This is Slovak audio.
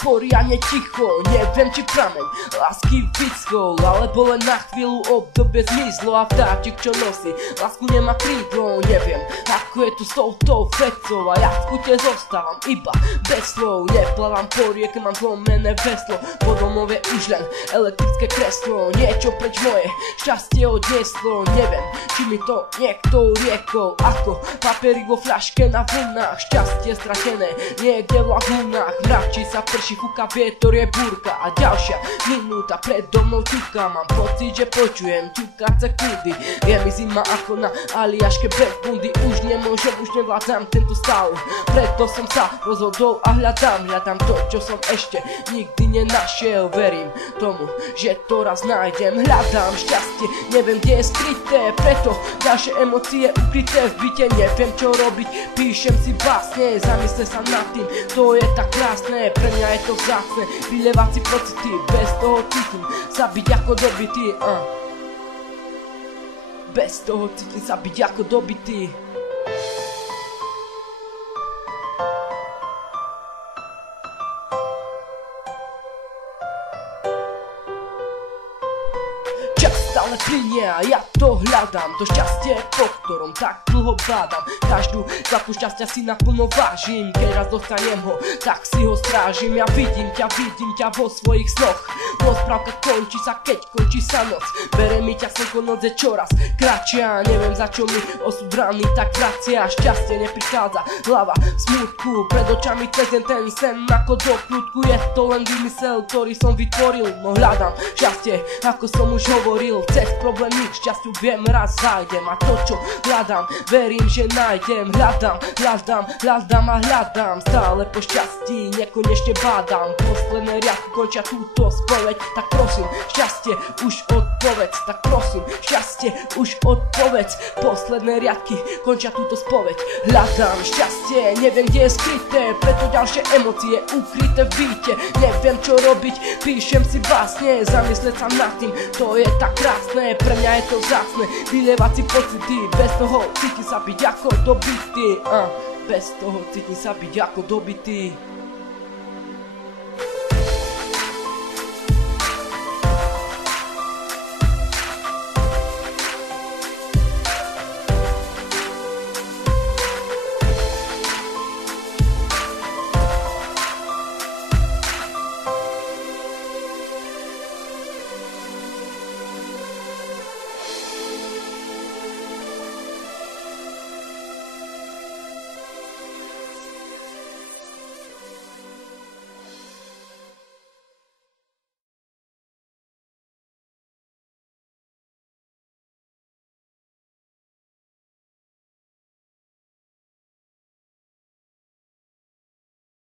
poriadne ticho. Neviem či prameň lásky vyschol, alebo len na chvíľu obdobie zmizlo. A vtáčik čo nosí lásku nemá krídlo. Neviem ako je tu s touto vecou, a ja v kute zostávam iba bez slov. Neplávam po rieke, mám zlomené veslo, po domove už len elektrické kreslo. Niečo preč moje šťastie odnieslo. Neviem či mi to niekto riekol, ako papierik vo fľaške na vlnách. Šťastie stratené niekde v lagúnach, mračí sa, prší, fúka vietor, je búrka. A ďalšia minúta predo mnou ťuká, mám pocit, že počujem ťukať sekundy. Je mi zima ako na Aliaške bez bundy, už nemôžem, už nevládzam tento stav. Preto som sa rozhodol a hľadám to, čo som ešte nikdy nenašiel. Verím tomu, že to raz nájdem. Hľadám šťastie, neviem kde je skryté, preto ďalšie emócie ukryté v byte. Neviem čo robiť, píšem si básne, zamysle sa nad tým, to je tak krásne. Pre mňa je to vzácne, vylievať si pocity, bez toho cítim sa byť ako dobitý. Bez toho cítim sa byť ako dobitý. Čas stále plinie a ja to hľadám, to šťastie, po ktorom tak dlho bádam. Každú zlatú šťastia si naplno vážim, keď raz dostanem ho, tak si ho strážim. Ja vidím ťa vo svojich snoch, rozprávka končí sa, keď končí sa noc. Bere mi ťa slnko, noc je čoraz kratšia, neviem za čo mi osud rany tak vracia. Šťastie neprichádza, hlava v smutku, pred očami ten sen ako do kľudku. Je to len vymysel, ktorý som vytvoril, no hľadám šťastie, ako som už hovoril. Cez problémy k šťastiu viem raz zájdem, a to čo hľadám, verím, že nájdem. Hľadám a hľadám, stále po šťastí nekonečne bádam. Posledné riadky končia túto spoveď, tak prosím šťastie už odpovedz. Tak prosím šťastie už odpovedz. Posledné riadky končia túto spoveď. Hľadám šťastie, neviem kde je skryté, preto ďalšie emócie ukryté v byte. Neviem čo robiť, píšem si básne, zamysleť sa nad tým, to je tak krásne. Pre mňa je to vzácne, vylievať si pocity, bez toho cítim sa byť ako dobitý. Bez toho cítim sa byť ako dobitý.